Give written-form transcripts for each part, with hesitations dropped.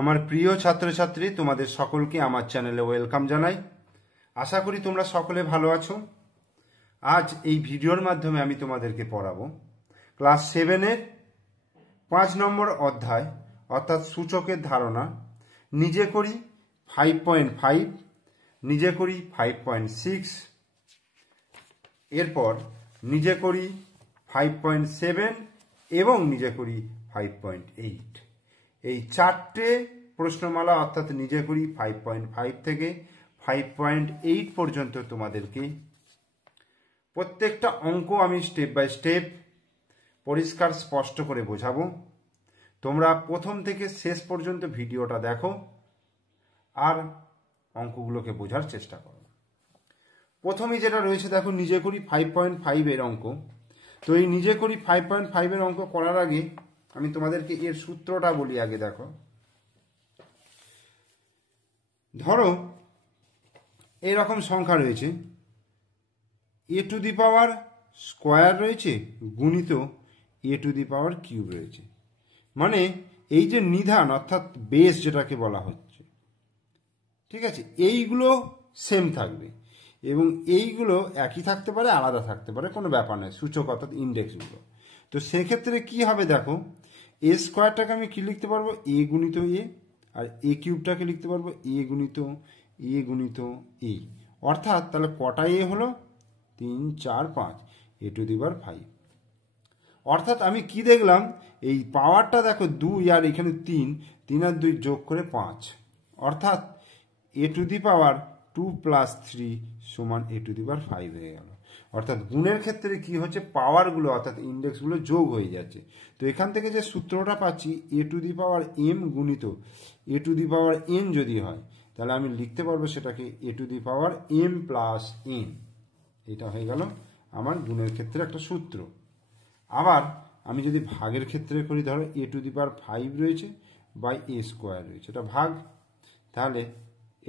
আমার প্রিয় ছাত্রছাত্রী, তোমাদের সকলকে আমার চ্যানেলে ওয়েলকাম জানাই। আশা করি তোমরা সকলে ভালো আছো। আজ এই ভিডিওর মাধ্যমে আমি তোমাদেরকে পড়াবো ক্লাস 7-এর 5 নম্বর অধ্যায় অর্থাৎ সূচকের ধারণা। নিজে করি 5.5, নিজে করি 5.6, এরপর নিজে করি 5.7 এবং নিজে করি 5.8। এই চারটে প্রশ্নমালা অর্থাৎ নিজে করি 5.5 থেকে 5.8 পর্যন্ত তোমাদেরকে প্রত্যেকটা অঙ্ক আমি স্টেপ বাই স্টেপ পরিষ্কার স্পষ্ট করে বোঝাবো। তোমরা প্রথম থেকে শেষ পর্যন্ত ভিডিওটা দেখো আর অঙ্কগুলোকে বোঝার চেষ্টা করো। প্রথমেই যেটা রয়েছে দেখো, নিজে করি 5.5 এর অঙ্ক। তো এই নিজে করি 5.5 এর অঙ্ক করার আগে আমি তোমাদেরকে এর সূত্রটা বলি আগে। দেখো, ধরো এরকম সংখ্যা রয়েছে, এ টু দি পাওয়ার স্কোয়ার রয়েছে গুণিত এ টু দি পাওয়ার কিউব রয়েছে। মানে এই যে নিধান অর্থাৎ বেস যেটাকে বলা হচ্ছে, ঠিক আছে, এইগুলো সেম থাকবে এবং এইগুলো একই থাকতে পারে, আলাদা থাকতে পারে, কোনো ব্যাপার নয়, সূচক অর্থাৎ ইন্ডেক্সগুলো। তো সেক্ষেত্রে কি হবে দেখো, এ স্কোয়ারটাকে আমি কি লিখতে পারবো, এ গুণিত এ, আর এ কিউবটাকে লিখতে পারবো এ গুণিত এ। অর্থাৎ তাহলে কটা এ হলো, 3, 4, 5, এ টু দি পাওয়ার 5। অর্থাৎ আমি কি দেখলাম, এই পাওয়ারটা দেখো 2 আর এখানে 3 আর 2 যোগ করে 5, অর্থাৎ এ টু দি পাওয়ার 2 + 3 সমান এ টু দি পাওয়ার 5 হয়ে গেল। অর্থাৎ গুণের ক্ষেত্রে কি হচ্ছে, পাওয়ারগুলো অর্থাৎ ইন্ডেক্সগুলো যোগ হয়ে যাচ্ছে। তো এখান থেকে যে সূত্রটা পাচ্ছি, এ টু দি পাওয়ার এম গুণিত এ টু দি পাওয়ার এন যদি হয়, তাহলে আমি লিখতে পারবো সেটাকে a to the power m plus n. এটা হয়ে গেল আমার গুণের ক্ষেত্রে একটা সূত্র। আবার আমি যদি ভাগের ক্ষেত্রে করি, ধরো এ টু দি পাওয়ার 5 রয়েছে বাই এ স্কোয়ার রয়েছে, এটা ভাগ, তাহলে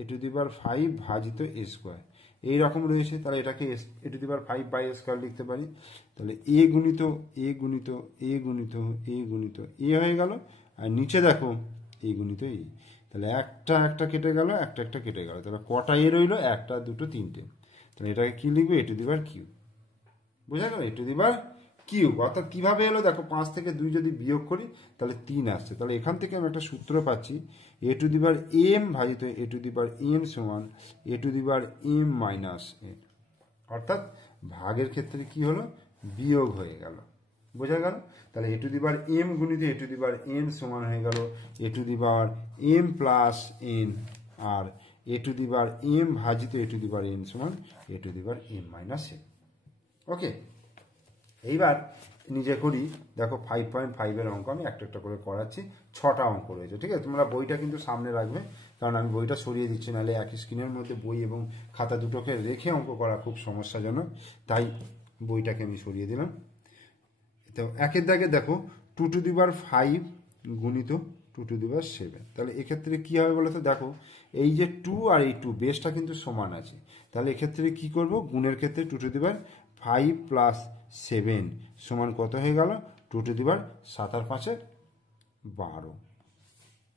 এ টু দি পাওয়ার 5 ভাজিত এ স্কোয়ার এইরকম রয়েছে, তাহলে এটাকে a to the power 5 by a square লিখতে পারি। তাহলে এ গুণিত এ গুণিত এ গুণিত এ গুণিত এ হয়ে গেল, আর নিচে দেখো এ গুণিত এ। তাহলে একটা কেটে গেল, একটা কেটে গেল, তাহলে কটা এ রইল, 1, 2, 3। তাহলে এটাকে কি লিখবো, এ টু দি পাওয়ার কিউব। বোঝা গেল, a to the power cube. অর্থাৎ কিভাবে এলো দেখো, 5 থেকে 2 যদি বিয়োগ করি তাহলে 3 আসছে। তাহলে এখান থেকে আমি একটা সূত্র পাচ্ছি, এ টু দি পাওয়ার এম ভাজিত a to the power m সমান a to the power m minus n. অর্থাৎ ভাগের ক্ষেত্রে কি হলো, বিয়োগ হয়ে গেল। বোঝা গেল। তাহলে এ টু দি পাওয়ার এম গুণিত এ টু দি পাওয়ার এন সমান হয়ে গেল a to the power m plus n, আর a to the power m ভাজিত a to the power n সমান a to the power m minus n. Okay, এইবার নিজে করি দেখো 5.5 এর অঙ্ক আমি একটা করে করাচ্ছি। 6টা অঙ্ক রয়েছে, ঠিক আছে। তোমরা বইটা কিন্তু সামনে রাখবে, কারণ আমি বইটা সরিয়ে দিচ্ছি, নাহলে একই স্ক্রিনের মধ্যে বই এবং খাতা দুটোকে রেখে অঙ্ক করা খুব সমস্যাজনক, তাই বইটাকে আমি সরিয়ে দিলাম। তো একের দাগে দেখো 2 টু দি পাওয়ার 5 গুণিত 2 টু দি পাওয়ার 7। তাহলে এক্ষেত্রে কি হবে বলো তো, দেখো এই যে 2 আর এই 2 বেসটা কিন্তু সমান আছে, তাহলে এক্ষেত্রে কি করব, গুণের ক্ষেত্রে 2 টু দি পাওয়ার 5 প্লাস 7 সমান কত হয়ে গেল, 2 টু দি পাওয়ার 7 আর 5 12।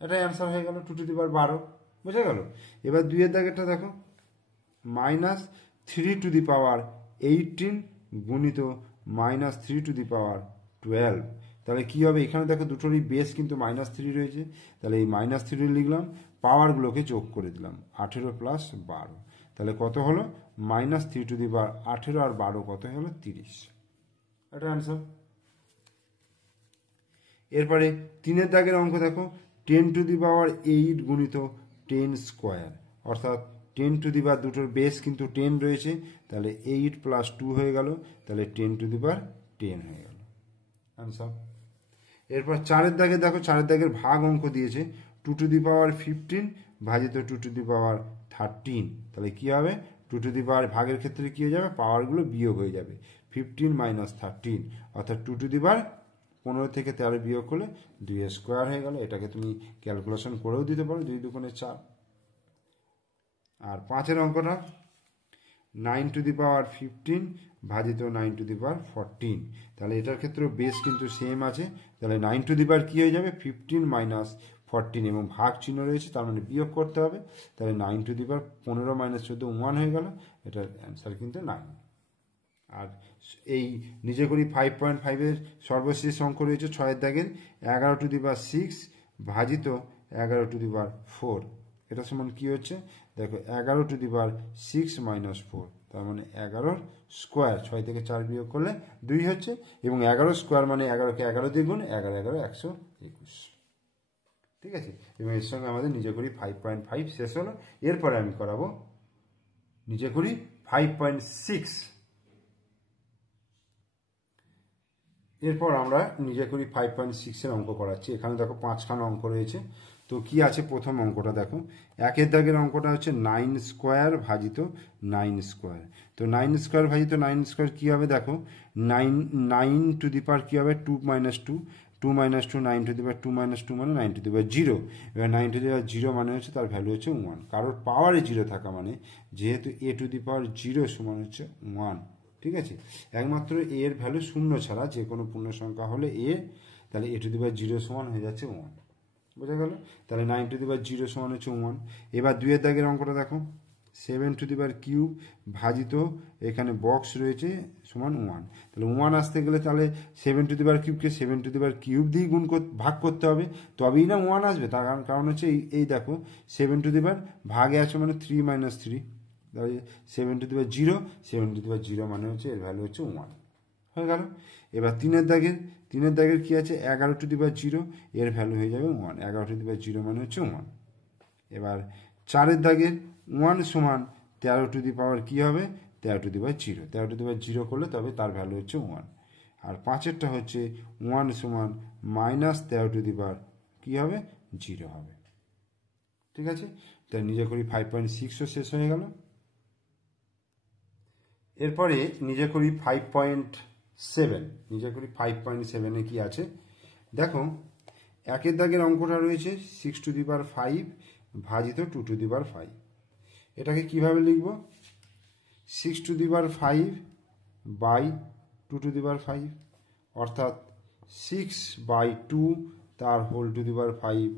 এটাই অ্যান্সার হয়ে গেল, 2 টু দি পাওয়ার 12। বুঝা গেল। এবার 2 এর দাগেরটা দেখো, -3 টু দি পাওয়ার 18 গুণিত -3 টু দি পাওয়ার 12। তাহলে কি হবে, এখানে দেখো দুটোরই বেস কিন্তু -3 রয়েছে, তাহলে এই -3 লিখলাম, পাওয়ারগুলোকে যোগ করে দিলাম, 18 প্লাস 12। তাহলে কত হলো, -3 টু দি পাওয়ার 18 আর 12 কত হলো, 30। এটা অ্যান্সার। এরপরে 3 এর দাগের অঙ্ক দেখো, 10 টু দি পাওয়ার 8 গুণিত 10 স্কোয়ার। অর্থাৎ 10 টু দি পাওয়ার দুটোর বেস কিন্তু 10 রয়েছে, তাহলে 8 প্লাস 2 হয়ে গেল, তাহলে 10 টু দি পাওয়ার 10 হয়ে গেল অ্যান্সার। এরপর 4 এর দাগে দেখো, 4 এর দাগের ভাগ অঙ্ক দিয়েছে, 2 টু দি পাওয়ার 15 ভাজিত 2 টু দি পাওয়ার 13। তাহলে কি হবে, 2 টু দি পাওয়ার ভাগের ক্ষেত্রে কি হয়ে যাবে, পাওয়ারগুলো বিয়োগ হয়ে যাবে, 15 মাইনাস 13, অর্থাৎ 2 টু দি পাওয়ার 15 থেকে 13 বিয়োগ করলে 2 স্কোয়ার হয়ে গেল। এটাকে তুমি ক্যালকুলেশন করেও দিতে পারো, 2 দুগুণে 4। আর 5 এর অঙ্কটা, 9 টু দি পাওয়ার 15 ভাজিত 9 টু দি পাওয়ার 14। তাহলে এটার ক্ষেত্রে বেস কিন্তু সেম আছে, তাহলে 9 টু দি পাওয়ার কি হয়ে যাবে, 15 মাইনাস 14 এবং ভাগ চিহ্ন রয়েছে, তার মানে বিয়োগ করতে হবে। তাহলে 9 টু দি পাওয়ার 15 মাইনাস 14 1 হয়ে গেল। এটার অ্যান্সার কিন্তু 9। আর এই নিজে করি 5.5-এর সর্বশেষ অঙ্ক রয়েছে 6-এর দাগের 11 টু দি পাওয়ার 6 ভাজিত 11 টু দি পাওয়ার 4। এটা সমান কি হচ্ছে দেখো, 11 টু দি পাওয়ার 6 মাইনাস 4, তার মানে 11 স্কোয়ার। 6 থেকে 4 বিয়োগ করলে 2 হচ্ছে, এবং 11 স্কোয়ার মানে 11কে 11 দিয়ে গুণ, 11 11 121। ঠিক আছে, এবং এর সঙ্গে আমাদের নিজে করি 5.5 শেষ হলো। এরপরে আমি করাবো নিজে করি 5.6। এরপর আমরা নিজে করি 5.6-এর অঙ্ক করাচ্ছি। এখানে দেখো 5খানা অঙ্ক রয়েছে। তো কি আছে প্রথম অঙ্কটা দেখো, 1-এর দাগের অঙ্কটা হচ্ছে 9 স্কোয়ার ভাজিত 9 স্কোয়ার। তো 9 স্কোয়ার ভাজিত 9 স্কোয়ার কী হবে দেখো, 9 টু দি পাওয়ার কী হবে 2 minus 2, 2 minus 2 9 two the power 2 minus 2 মানে 9 টু দি পাওয়ার 0। এবার 9 টু দি পাওয়ার 0 মানে হচ্ছে তার ভ্যালু হচ্ছে 1। কারোর পাওয়ারে 0 থাকা মানে যেহেতু a টু দি পাওয়ার 0 সমান হচ্ছে 1। ঠিক আছে, একমাত্র a এর ভ্যালু শূন্য ছাড়া যে কোনো পূর্ণ সংখ্যা হলে a, তাহলে a টু দি পাওয়ার 0 সমান হয়ে যাচ্ছে 1। বোঝা গেল? তাহলে 9 টু দি পাওয়ার 0 সমান হচ্ছে 1। এবার 2-এর দাগের অঙ্কটা দেখো, 7 টু দি পাওয়ার কিউব ভাজিত এখানে বক্স রয়েছে সমান 1। তাহলে 1 আসতে গেলে তাহলে 7 টু দি পাওয়ার কিউবকে 7 টু দি পাওয়ার কিউব দিয়ে ভাগ করতে হবে, তবেই না 1 আসবে। তার কারণ হচ্ছে এই দেখো 7 টু দি পাওয়ার ভাগে আছে মানে 3 মাইনাস 3, তাহলে 7 to the power 0, 7 to the পাওয়ার 0 মানে হচ্ছে এর ভ্যালু হচ্ছে 1 হয়ে গেল। এবার 3-এর দাগের কি আছে 11 টু দি পাওয়ার 0, এর ভ্যালু হয়ে যাবে 1। 11 টু দি পাওয়ার 0 মানে হচ্ছে 1। এবার 4-এর দাগের 1 সমান 13 টু দি পাওয়ার কী হবে 13 two the power 0, 13 two the পাওয়ার 0 করলে তবে তার ভ্যালু হচ্ছে 1। আর 5-এরটা হচ্ছে 1 সমান মাইনাস 13 টু দি পাওয়ার কী হবে 0 হবে। ঠিক আছে, তাই নিজে করি 5.6ও শেষ হয়ে গেল। এরপরে নিজে করি 5.7। নিজে করি 5.7-এ কি আছে দেখো, 1-এর দাগের অঙ্কটা রয়েছে 6 টু দি পাওয়ার 5 ভাজিত 2 টু দি পাওয়ার 5। এটাকে কিভাবে লিখব, 6 to the power 5 by 2 to the power 5, অর্থাৎ 6/2 তার হোল টু দি পাওয়ার 5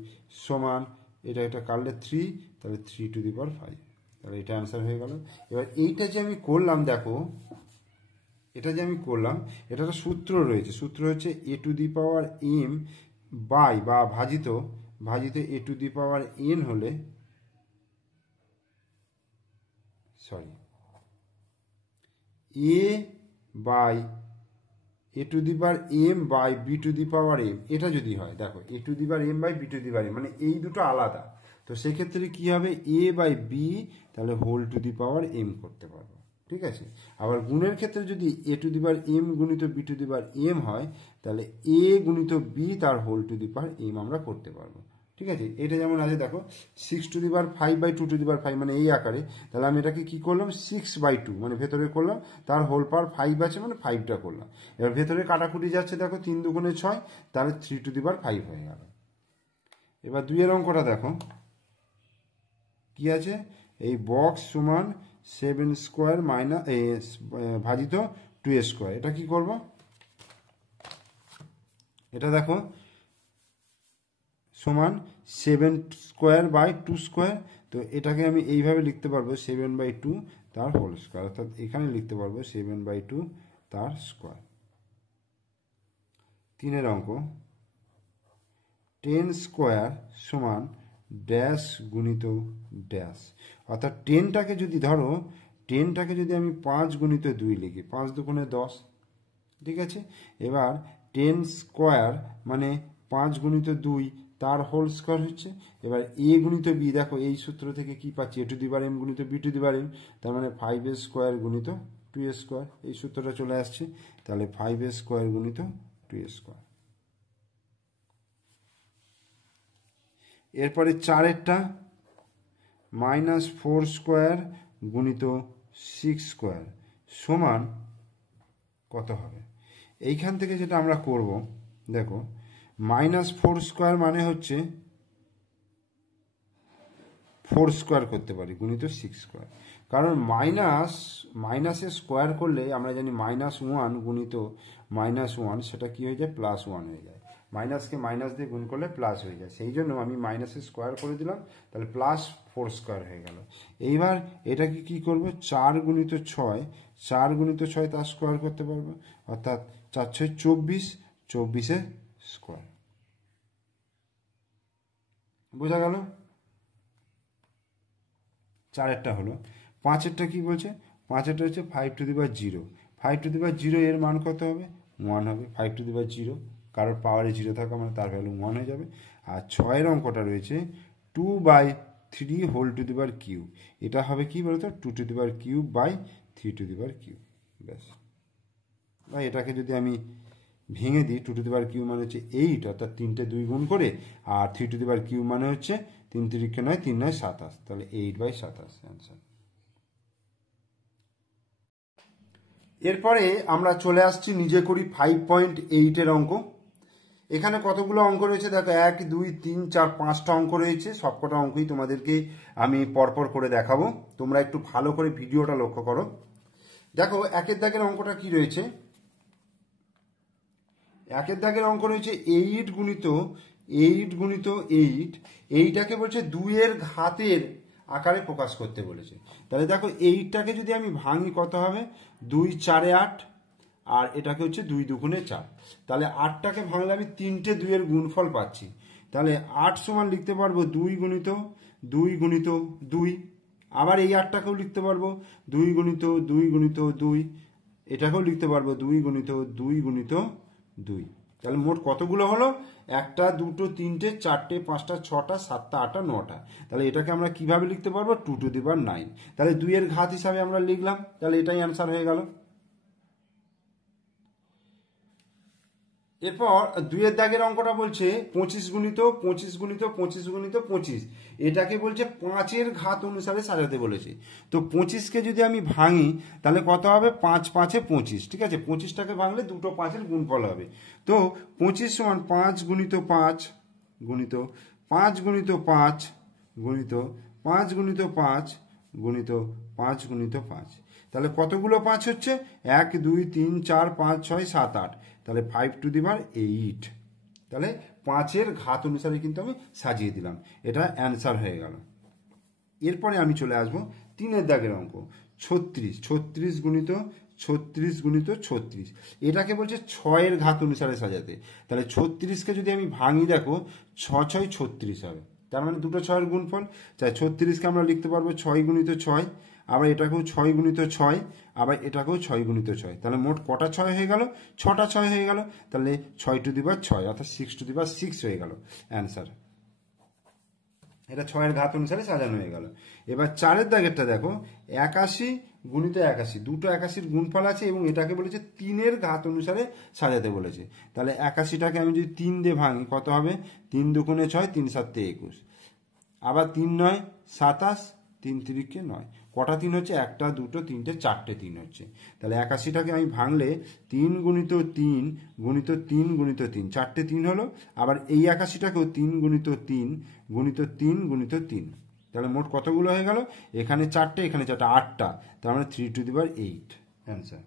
সমান এটা কাটলে 3, তাহলে 3 টু দি পাওয়ার 5। তাহলে এটা অ্যান্সার হয়ে গেল। এবার এইটা যে আমি করলাম দেখো, এটা যে আমি করলাম এটা একটা সূত্র রয়েছে, সূত্র হচ্ছে a to the power m by বা ভাজিত a to the power n হলে, sorry, a by a to the power m by b to the power m, এটা যদি হয় দেখো a to the power m by b to the power m মানে এই দুটো আলাদা। তো সেক্ষেত্রে কি হবে a বাই b, তাহলে whole to the power m করতে পারবো। ঠিক আছে, আবার গুণের ক্ষেত্রে যদি a to the power m গুণিত b to the power m হয়, তাহলে a গুণিত b তার whole to the power m আমরা করতে পারবো। ঠিক আছে, এটা যেমন আছে দেখো 6 to the power 5 by 2 to the power 5 মানে এই আকারে, তাহলে আমি এটাকে কি করলাম 6/2 মানে ভেতরে করলাম, তার হোল পাওয়ার 5 আছে মানে 5টা করলাম। এবার ভেতরে কাটাকুটি যাচ্ছে দেখো 3 দুগুণে 6, তাহলে 3 টু দি পাওয়ার 5 হয়ে গেল। এবার 2-এর অঙ্কটা দেখো কি আছে, এই বক্স সমান 7 স্কোয়ার মাইনাস ভাজিত 2 স্কোয়ার। এটা কি করব, এটা দেখো সমান 7 স্কোয়ার বাই 2 স্কোয়ার। তো এটাকে আমি এইভাবে লিখতে পারবো 7/2 তার হোল স্কোয়ার, অর্থাৎ এখানে লিখতে পারবো 7/2 তার স্কোয়ার। 3-এর অঙ্ক 10 স্কোয়ার সমান ড্যাশ গুণিত ড্যাশ, অর্থাৎ 10টাকে যদি আমি 5 গুণিত 2 লিখি, 5 দুগুণে 10। ঠিক আছে, এবার 10 স্কোয়ার মানে 5 গুণিত 2 তার হোল স্কোয়ার হচ্ছে। এবার a গুণিত b দেখো এই সূত্র থেকে কি পাচ্ছি a to the power m গুণিত b to the power m, তার মানে 5 স্কোয়ার গুণিত 2 স্কোয়ার, এই সূত্রটা চলে আসছে। তাহলে 5 স্কোয়ার গুণিত 2 স্কোয়ার। এরপরে 4-এরটা -4 স্কোয়ার গুণিত 6 স্কোয়ার সমান কত হবে। এইখান থেকে যেটা আমরা করব দেখো, -4 স্কোয়ার মানে হচ্ছে 4 স্কোয়ার করতে পারি গুণিত 6 স্কোয়ার, কারণ মাইনাসে স্কোয়ার করলে আমরা জানি -1 গুণিত -1 সেটা কি হয়ে যায় +1 হয়ে যায়। মাইনাসকে মাইনাস দিয়ে গুণ করলে প্লাস হয়ে যায়, সেই জন্য আমি মাইনাসের স্কোয়ার করে দিলাম, তাহলে প্লাস 4 স্কোয়ার হয়ে গেল। এইবার এটাকে কি করব, 4 গুণিত 6, 4 গুণিত 6 তার স্কোয়ার করতে পারবো, অর্থাৎ 4 6 24, 24 স্কোয়ার। বোঝা গেল? 4-এরটা হলো। 5-এরটা কি বলছে, 5-এরটা হচ্ছে 5 to the power 0, 5 to the পাওয়ার 0 এর মান কত হবে, 1 হবে। 5 টু দি পাওয়ার 0, কারোর পাওয়ারে 0 থাকা মানে তার ভ্যালু 1 হয়ে যাবে। আর 6-এর অঙ্কটা রয়েছে 2/3 whole to the power cube, এটা হবে কি বলতো, 2 to the power cube by 3 to the power cube. ব্যাস। বা এটাকে যদি আমি ভেঙে দিই, 2 টু দি পাওয়ার কিউব মানে হচ্ছে 8, অর্থাৎ 3টে 2 গুণ করে, আর 3 টু দি পাওয়ার কিউব মানে হচ্ছে 3 3 9, 3 9 27, তাহলে 8/27 অ্যান্সার। এরপরে আমরা চলে আসছি নিজে করি 5.8-এর অঙ্ক। এখানে কতগুলো অঙ্ক রয়েছে দেখো, 1 2 3 4 5টা অঙ্ক রয়েছে। সবকটা অঙ্কই তোমাদেরকে আমি পরপর করে দেখাবো, তোমরা একটু ভালো করে ভিডিওটা লক্ষ্য করো। দেখো 1-এর দাগের অঙ্কটা কি রয়েছে, 1-এর দাগের অঙ্ক রয়েছে 8 গুণিত 8, এইটাকে বলছে 2-এর ঘাতের আকারে প্রকাশ করতে বলেছে। তাহলে দেখো 8টাকে যদি আমি ভাঙি কত হবে, 2 4 8, আর এটাকে হচ্ছে 2 2 4, তাহলে 8টাকে ভাঙলে আমি 3টে 2-এর গুণফল পাচ্ছি। তাহলে 8 সমান লিখতে পারবো 2 গুণিত 2, আবার এই 8টাকেও লিখতে পারবো 2 গুণিত 2, এটাকেও লিখতে পারবো 2 গুণিত 2, তাহলে মোট কতগুলো হলো, 1টা 2টো 3টে 4টে 5টা 6টা 7টা 8টা 9টা। তাহলে এটাকে আমরা কিভাবে লিখতে পারবো, 2 টু দি পাওয়ার 9, তাহলে 2-এর ঘাত হিসাবে আমরা লিখলাম, তাহলে এটাই অ্যান্সার হয়ে গেল। এরপর 2-এর দাগের অঙ্কটা বলছে 25 গুণিত 25, এটাকে বলছে 5-এর ঘাত অনুসারে সাজাতে বলেছে। তো 25কে যদি আমি ভাঙি তাহলে কত হবে, 5 5 25, ঠিক আছে, 25টাকে ভাঙলে দুটো 5-এর গুণফল হবে। তো 25 সমান 5 গুণিত 5 গুণিত 5 গুণিত 5 গুণিত 5 গুণিত 5 গুণিত 5 গুণিত 5, তাহলে কতগুলো 5 হচ্ছে, 1 2 3 4 5 6 7 8, তাহলে 5 টু দি পাওয়ার 8, তাহলে 5-এর ঘাত অনুসারে কিন্তু আমি সাজিয়ে দিলাম, এটা অ্যান্সার হয়ে গেল। এরপরে আমি চলে আসবো 3-এর দাগের অঙ্ক 36 গুণিত 36, এটাকে বলছে 6-এর ঘাত অনুসারে সাজাতে। তাহলে 36কে যদি আমি ভাঙি দেখো, 6 6 36 হবে, তার মানে দুটো 6-এর গুণফল। তাই 36কে আমরা লিখতে পারবো 6 গুণিত 6, আবার এটাকেও 6 গুণিত 6, আবার এটাকেও 6 গুণিত 6, তাহলে মোট কটা 6 হয়ে গেল, 6টা 6 হয়ে গেল, তাহলে 6 টু দি পাওয়ার 6, অর্থাৎ 6 টু দি পাওয়ার 6 হয়ে গেল অ্যান্সার। এটা 6-এর ঘাত অনুসারে সাজানো হয়ে গেল। এবার 4-এর দাগেরটা দেখো, 81 গুণিত 81, দুটো 81-র গুণফল আছে এবং এটাকে বলেছে 3-এর ঘাত অনুসারে সাজাতে বলেছে। তাহলে 81টাকে আমি যদি 3 দিয়ে ভাঙি কত হবে, 3 2 6, 3 7 21, আবার 3 9 27, 3 3 9, কটা 3 হচ্ছে, 1টা 2টো 3টে 4টে 3 হচ্ছে। তাহলে 81টাকে আমি ভাঙলে 3 গুণিত 3 গুণিত 3 গুণিত 3, 4টে 3 হলো, আবার এই 81টাকেও 3 গুণিত 3 গুণিত 3 গুণিত 3, তাহলে মোট কতগুলো হয়ে গেল, এখানে 4টে এখানে 4টা 8টা, তার মানে 3 টু দি পাওয়ার 8 অ্যান্সার।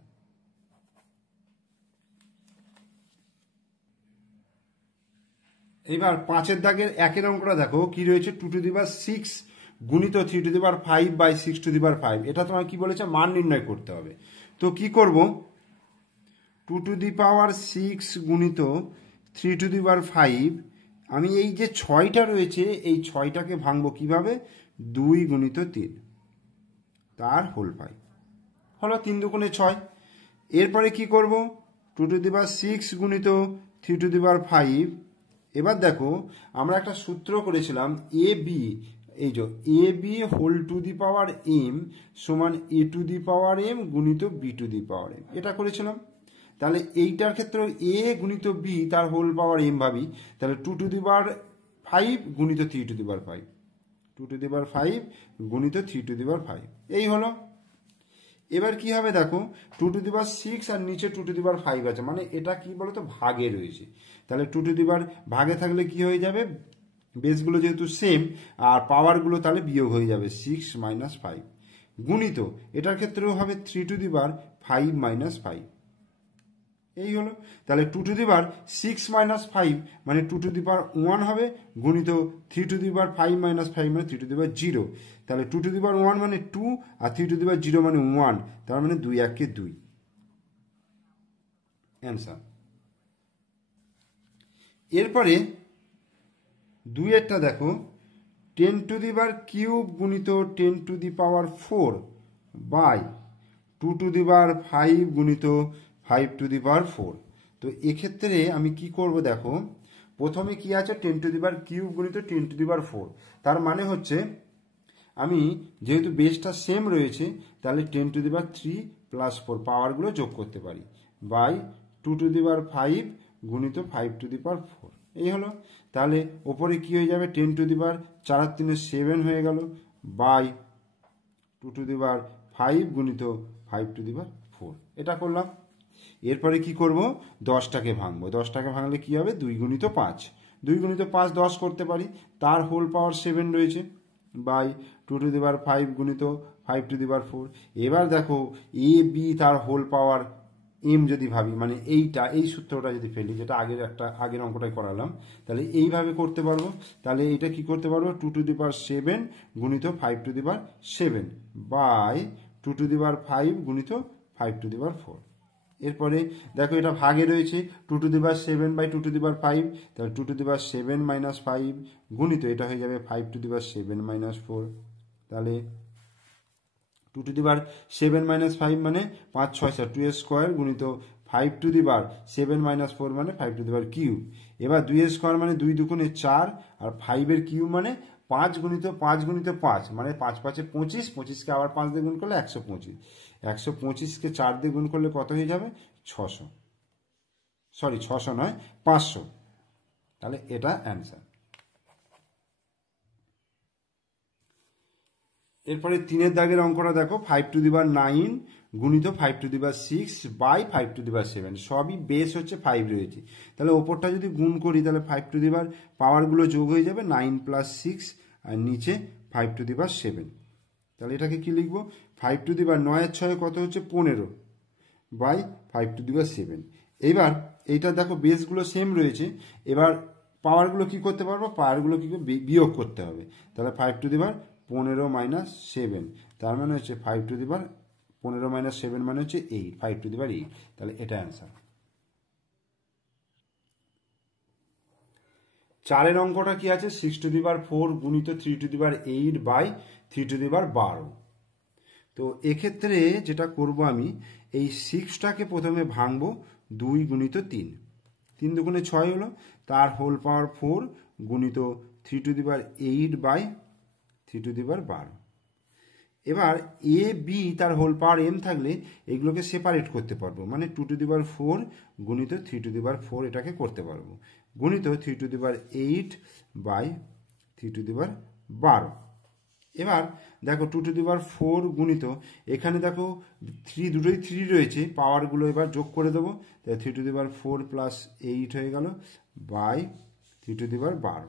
এবার 5-এর দাগের 1-এর অঙ্কটা দেখো কি রয়েছে, 2 টু দি পাওয়ার 6 গুণিত 3 to the power 5 by 6 to the power 5, এটা তোমার কি বলেছে, মান নির্ণয় করতে হবে। তো কি করব, 2 টু দি পাওয়ার 6 গুণিত 3 টু দি পাওয়ার 5, আমি এই যে 6টা রয়েছে এই 6টাকে ভাঙবো কিভাবে, 2 গুণিত 3 তার হোল 5 হলো, 3 2 6। এরপরে কি করব, 2 টু দি পাওয়ার 6 গুণিত 3 টু দি পাওয়ার 5, এবার দেখো আমরা একটা সূত্র করেছিলাম এ বি, এই যে a b whole to the power m সমান a to the power m গুণিত b to the power m, এটা করেছিলাম। তাহলে এইটার ক্ষেত্রে এ গুণিত বি তার হোল পাওয়ার এম ভাবি, তাহলে 2 টু দি পাওয়ার 5 গুণিত 3 to the power 5, 2 to the power 5 গুণিত 3 টু দি পাওয়ার 5, এই হলো। এবার কি হবে দেখো, 2 টু দি পাওয়ার 6 আর নিচে 2 টু দি পাওয়ার 5 আছে, মানে এটা কি বলতো ভাগে রয়েছে। তাহলে 2 টু দি পাওয়ার ভাগে থাকলে কি হয়ে যাবে, বেসগুলো যেহেতু সেম আর পাওয়ারগুলো তাহলে বিয়োগ হয়ে যাবে, 6 মাইনাস 5 গুণিত এটার ক্ষেত্রেও হবে 3 টু দি পাওয়ার 5 মাইনাস 5, এই হলো। তাহলে 2 টু দি পাওয়ার 6 মাইনাস 5 মানে 2 টু দি পাওয়ার 1 হবে, গুণিত 3 টু দি পাওয়ার 5 মাইনাস 5 মানে 3 টু দি পাওয়ার 0। তাহলে 2 টু দি পাওয়ার 1 মানে 2 আর 3 টু দি পাওয়ার 0 মানে 1, তার মানে 2 1 কে 2 অ্যান্সার। এরপরে 2 এরটা দেখো, 10 টু দি পাওয়ার কিউব গুণিত 10 to the power 4 by 2 to the power 5 গুণিত 5 টু দি পাওয়ার 4। তো এক্ষেত্রে আমি কি করব দেখো, প্রথমে কি আছে 10 টু দি পাওয়ার কিউব গুণিত 10 টু দি পাওয়ার 4, তার মানে হচ্ছে আমি যেহেতু বেসটা সেম রয়েছে তাহলে 10 টু দি পাওয়ার 3 প্লাস 4 পাওয়ারগুলো যোগ করতে পারি, বাই 2 টু দি পাওয়ার 5 গুণিত 5 টু দি পাওয়ার 4। এই হলো। তাহলে ওপরে কি হয়ে যাবে, 10 টু দি পাওয়ার 4 আর 3 7 হয়ে গেল, বাই 2 টু দি পাওয়ার 5 গুণিত 5 টু দি পাওয়ার 4। এটা করলাম। এরপরে কি করব, 10টাকে ভাঙবো। 10টাকে ভাঙলে কি হবে, 2 গুণিত 5, 2 গুণিত 5 10 করতে পারি, তার হোল পাওয়ার 7 রয়েছে, বাই 2 টু দি পাওয়ার 5 গুণিত 5 টু দি পাওয়ার 4। এবার দেখো এ বি তার হোল পাওয়ার এম যদি ভাবি, মানে এই সূত্রটা যদি ফেলি, যেটা আগের অঙ্কটাই করালাম, তাহলে এইভাবে করতে পারবো। তাহলে এটা কি করতে পারবো, 2 টু দি পাওয়ার 7 গুণিত 5 to the power 7 by 2 to the power 5 গুণিত 5 টু দি পাওয়ার 4। এরপরে দেখো এটা ভাগে রয়েছে, 2 to the power 7 by 2 to the power 5, তাহলে 2 টু দি পাওয়ার 7 মাইনাস 5 গুণিত এটা হয়ে যাবে 5 টু দি পাওয়ার 7 মাইনাস 4। তাহলে 2 টু দি পাওয়ার 7 মাইনাস 5 মানে 5 6 2 এর স্কোয়ার গুণিত 5 টু দি পাওয়ার 7 মাইনাস 4 মানে 5 টু দি পাওয়ার কিউব। এবার 2 এর স্কোয়ার মানে 2 দুগুণে 4 আর 5 এর কিউব মানে 5 গুণিত 5 গুণিত 5 মানে 5 5 25, 25কে আবার 5 দিয়ে গুণ করলে 125, 125কে 4 দিয়ে গুণ করলে কত হয়ে যাবে, 600, সরি 600 নয় 500। তাহলে এটা অ্যান্সার। এরপরে 3 দাগের অঙ্কটা দেখো, 5 টু দি পাওয়ার 9 গুণিত 5 to the power 6 by 5 to the power 7, সবই বেস হচ্ছে 5 রয়েছে। তাহলে ওপরটা যদি গুণ করি তাহলে 5 টু দি পাওয়ার পাওয়ারগুলো যোগ হয়ে যাবে 9 প্লাস 6 আর নিচে 5 টু দি পাওয়ার 7। তাহলে এটাকে কি লিখবো, 5 টু দি পাওয়ার 9 এর 6 কত হচ্ছে 15 বাই 5 টু দি পাওয়ার 7। এবার এইটা দেখো বেসগুলো সেম রয়েছে, এবার পাওয়ারগুলো কি করতে পারবো, পাওয়ারগুলো কি বিয়োগ করতে হবে। তাহলে 5 টু দি পাওয়ার 15 মাইনাস 7, তার মানে হচ্ছে 5 টু দি পাওয়ার 15 মাইনাস 7 মানে হচ্ছে 8, 5 টু দি পাওয়ার 8। তাহলে এটা অ্যান্সার। 4 অঙ্কটা কি আছে, 6 টু দি পাওয়ার 4 গুণিত 3 to the power 8 by 3 to the power 12। তো এক্ষেত্রে যেটা করব আমি, এই 6টাকে প্রথমে ভাঙবো 2 গুণিত 3, 3 দুগুণে 6 হলো, তার হোল পাওয়ার 4 গুণিত 3 to the power 8 by 3 to the power 12। এবার এ বি তার হোল পাওয়ার এম থাকলে এগুলোকে সেপারেট করতে পারবো, মানে 2 টু দি পাওয়ার 4 গুণিত 3 টু দি পাওয়ার 4 এটাকে করতে পারবো, গুণিত 3 to the power 8 by 3 to the power 12। এবার দেখো 2 টু দি পাওয়ার 4 গুণিত, এখানে দেখো 3 দুটোই 3 রয়েছে, পাওয়ারগুলো এবার যোগ করে দেবো, তাহলে 3 টু দি পাওয়ার 4 প্লাস 8 হয়ে গেল বাই 3 টু দি পাওয়ার 12।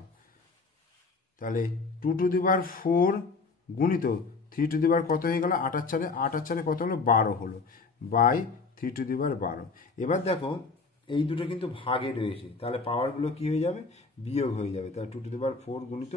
তাহলে 2 টু দি পাওয়ার 4 গুণিত 3 টু দি পাওয়ার কত হয়ে গেল, 8 আর 4 কত হলো 12 হলো, বাই 3 টু দি পাওয়ার 12। এবার দেখো এই দুটো কিন্তু ভাগে রয়েছে, তাহলে পাওয়ারগুলো কি হয়ে যাবে, বিয়োগ হয়ে যাবে। তাহলে 2 টু দি পাওয়ার 4 গুণিত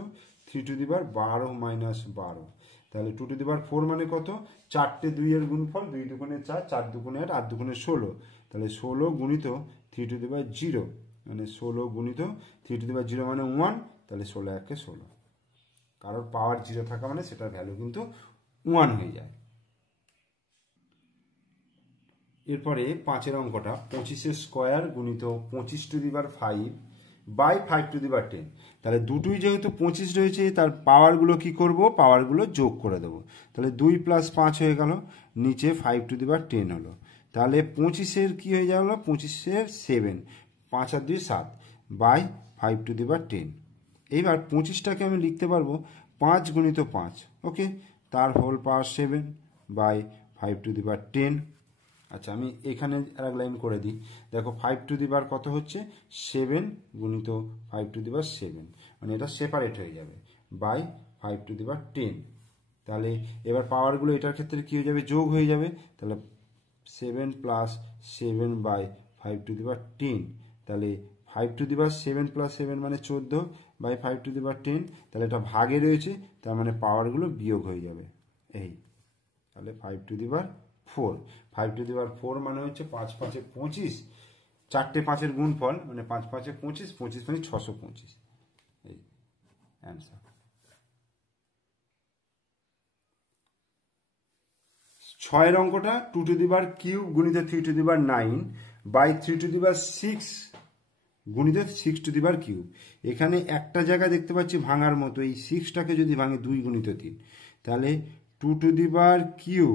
3 টু দি পাওয়ার 12 মাইনাস 12। তাহলে 2 টু দি পাওয়ার 4 মানে কত, 4টে 2 এর গুণফল, 2 দুগুণে 4, 4 দুগুণে 8, 8 দুগুণে 16। তাহলে 16 গুণিত 3 টু দি পাওয়ার 0 মানে 16 গুণিত 3 টু দি পাওয়ার 0 মানে 1, তাহলে 16 1 16। কারোর পাওয়ার 0 থাকা মানে সেটার ভ্যালু কিন্তু 1 হয়ে যায়। এরপরে 5 অঙ্কটা, 25 স্কোয়ার গুণিত 25 to the power 5 by 5 to the power 10। তাহলে দুটোই যেহেতু 25 রয়েছে, তার পাওয়ারগুলো কি করব, পাওয়ারগুলো যোগ করে দেবো। তাহলে 2 প্লাস 5 হয়ে গেল, নিচে 5 টু দি পাওয়ার 10 হলো। তাহলে 25-এর কি হয়ে গেল, 25-এর 7, 5 আর 2 7 বাই 5 টু দি পাওয়ার 10। এইবার 25টাকে আমি লিখতে পারবো 5 গুণিত 5, ওকে, তার whole power 7 by 5 to the power 10। আচ্ছা আমি এখানে আরেক লাইন করে দিই, দেখো 5 টু দি পাওয়ার কত হচ্ছে 7 গুণিত 5 টু দি পাওয়ার 7, মানে এটা সেপারেট হয়ে যাবে, বাই 5 টু দি পাওয়ার 10। তাহলে এবার পাওয়ারগুলো এটার ক্ষেত্রে কী হয়ে যাবে, যোগ হয়ে যাবে। তাহলে 7 প্লাস 7 বাই 5^10, তাহলে 5^7 + 7 মানে 14 বাই 5^10, তাহলে এটা ভাগে রয়েছে, তার মানে পাওয়ারগুলো বিয়োগ হয়ে যাবে এই, তাহলে 5^4, 5^4 মানে হচ্ছে 5 × 5 = 25, চারটে 5-এর গুণফল মানে 5 × 5 = 25, 25 মানে 625, এই অ্যান্সার। 6 অঙ্কটা 2³ গুণিত 3⁹ বাই 3⁶ গুণিত 6³ এখানে একটা জায়গা দেখতে পাচ্ছি ভাঙার মতো, এই 6টাকে যদি ভাঙে 2 × 3, তাহলে 2³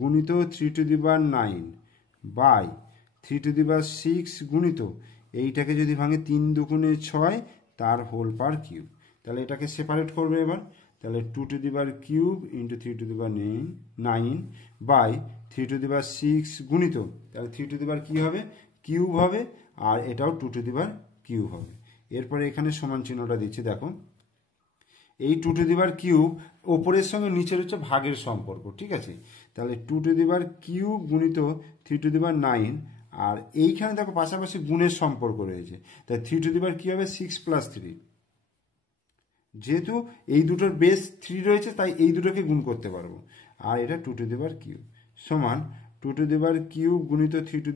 গুণিত 3⁹ বাই 3⁶ গুণিত এইটাকে যদি ভাঙে 3 × 2 = 6 তার হোল পাওয়ার কিউব, তাহলে এটাকে সেপারেট করবে এবার, তাহলে 2³ × 3⁹ বাই 3⁶ গুণিত, তাহলে 3 কি হবে কিউব হবে, আর এটাও 2³ হবে। এরপরে এখানে সমান চিহ্নটা দিচ্ছি, দেখো এই 2³ ওপরের সঙ্গে নিচের হচ্ছে ভাগের সম্পর্ক, ঠিক আছে, তাহলে 2³ গুণিত 3⁹, আর এইখানে দেখো পাশাপাশি গুণের সম্পর্ক রয়েছে, তাই 3 কি হবে 6 + 3, যেহেতু এই দুটোর বেস 3 রয়েছে তাই এই দুটোকে গুণ করতে পারবো, আর এটা 2³ সমান 2³ গুণিত 3⁹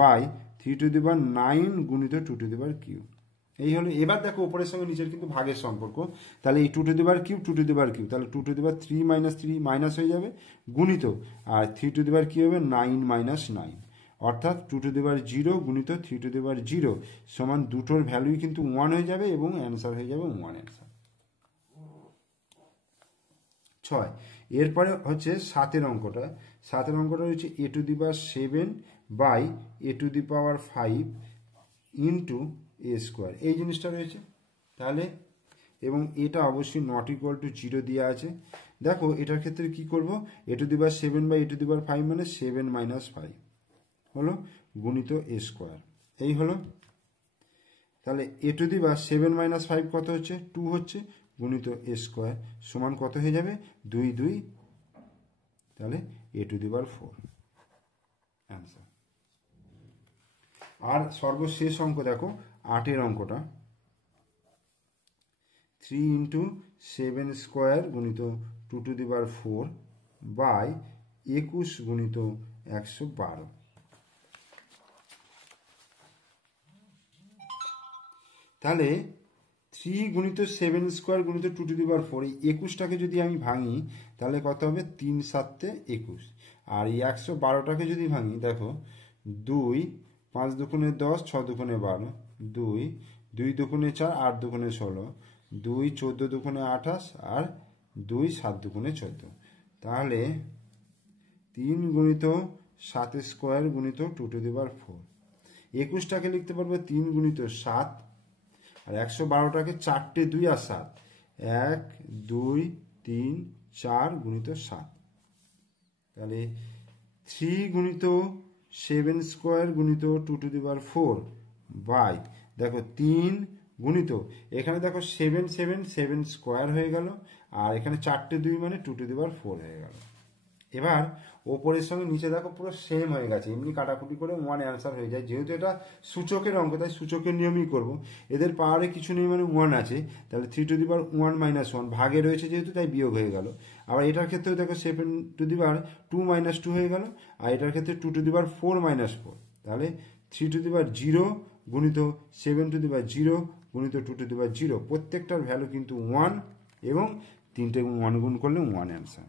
বাই 3⁹ গুণিত 2³ এই হলো। এবার দেখো উপরের সঙ্গে নিচের কিন্তু ভাগের সম্পর্ক, তাহলে এই 2⁵, তাহলে 2³ - 3 মাইনাস হয়ে যাবে গুণিত, আর 3 কি হবে 9 - 9, অর্থাৎ 2⁵ গুণিত 3⁵ সমান দুটোর ভ্যালুই কিন্তু 1 হয়ে যাবে এবং অ্যান্সার হয়ে যাবে 1 অ্যান্সার। 6 এরপরে হচ্ছে 7 অঙ্কটা, 7 অঙ্কটা হচ্ছে a⁷ by a⁵ into a², এই জিনিসটা রয়েছে, তাহলে এবং এটা অবশ্যই নট ইকুয়াল টু 0 দেওয়া আছে। দেখো এটার ক্ষেত্রে কি করব, a⁷ বাই a⁵ মানে 7 - 5 হলো গুণিত a², এই হলো, তাহলে a⁷ - 5 কত হচ্ছে 2 হচ্ছে গুণিত a² সমান কত হয়ে যাবে 2 2, তাহলে a⁴ অ্যান্সার। আর সর্বশেষ অঙ্ক দেখো 8 অঙ্কটা, 3 × 7² গুণিত 2⁴ বাই 21 গুণিত 112, তাহলে 3 গুণিত 7² গুণিত 2⁴, এই 21টাকে যদি আমি ভাঙি তাহলে কত হবে 3 7 21, আর এই 112টাকে যদি ভাঙি দেখো 2 5 দুগুণে 10 6 দুগুণে 12, 2 2 দুগুণে 4 8 দুগুণে 16, 2 14 দুগুণে 28, আর 2 7 দুগুণে 14, তাহলে 3 গুণিত 7² গুণিত 2⁴, 21টাকে লিখতে পারবো 3 গুণিত 7, আর 112টাকে 4টে 2 আর 7, 1 2 3 4 গুণিত 7, তাহলে 3 গুণিত 7² গুণিত 2⁴ বাই দেখো 3 গুণিত এখানে দেখো 7 7 7² হয়ে গেল, আর এখানে 4টে 2 মানে 2⁴ হয়ে গেল। এবার ওপরের সঙ্গে নিচে দেখো পুরো সেম হয়ে গেছে, এমনি কাটাকুটি করে 1 অ্যান্সার হয়ে যায়, যেহেতু এটা সূচকের অঙ্ক তাই সূচকের নিয়মই করব, এদের পাওয়ারে কিছু নেই মানে 1 আছে, তাহলে 3⁴ 1 - 1 ভাগে রয়েছে যেহেতু তাই বিয়োগ হয়ে গেল। আবার এটার ক্ষেত্রেও দেখো 7⁴ 2 - 2 হয়ে গেল, আর এটার ক্ষেত্রে 2⁴ 4 - 4, তাহলে 3⁴ গুণিত 7⁴ গুণিত 2⁴, প্রত্যেকটার ভ্যালু কিন্তু 1 এবং 3টে 1 গুণ করলে 1 অ্যান্সার।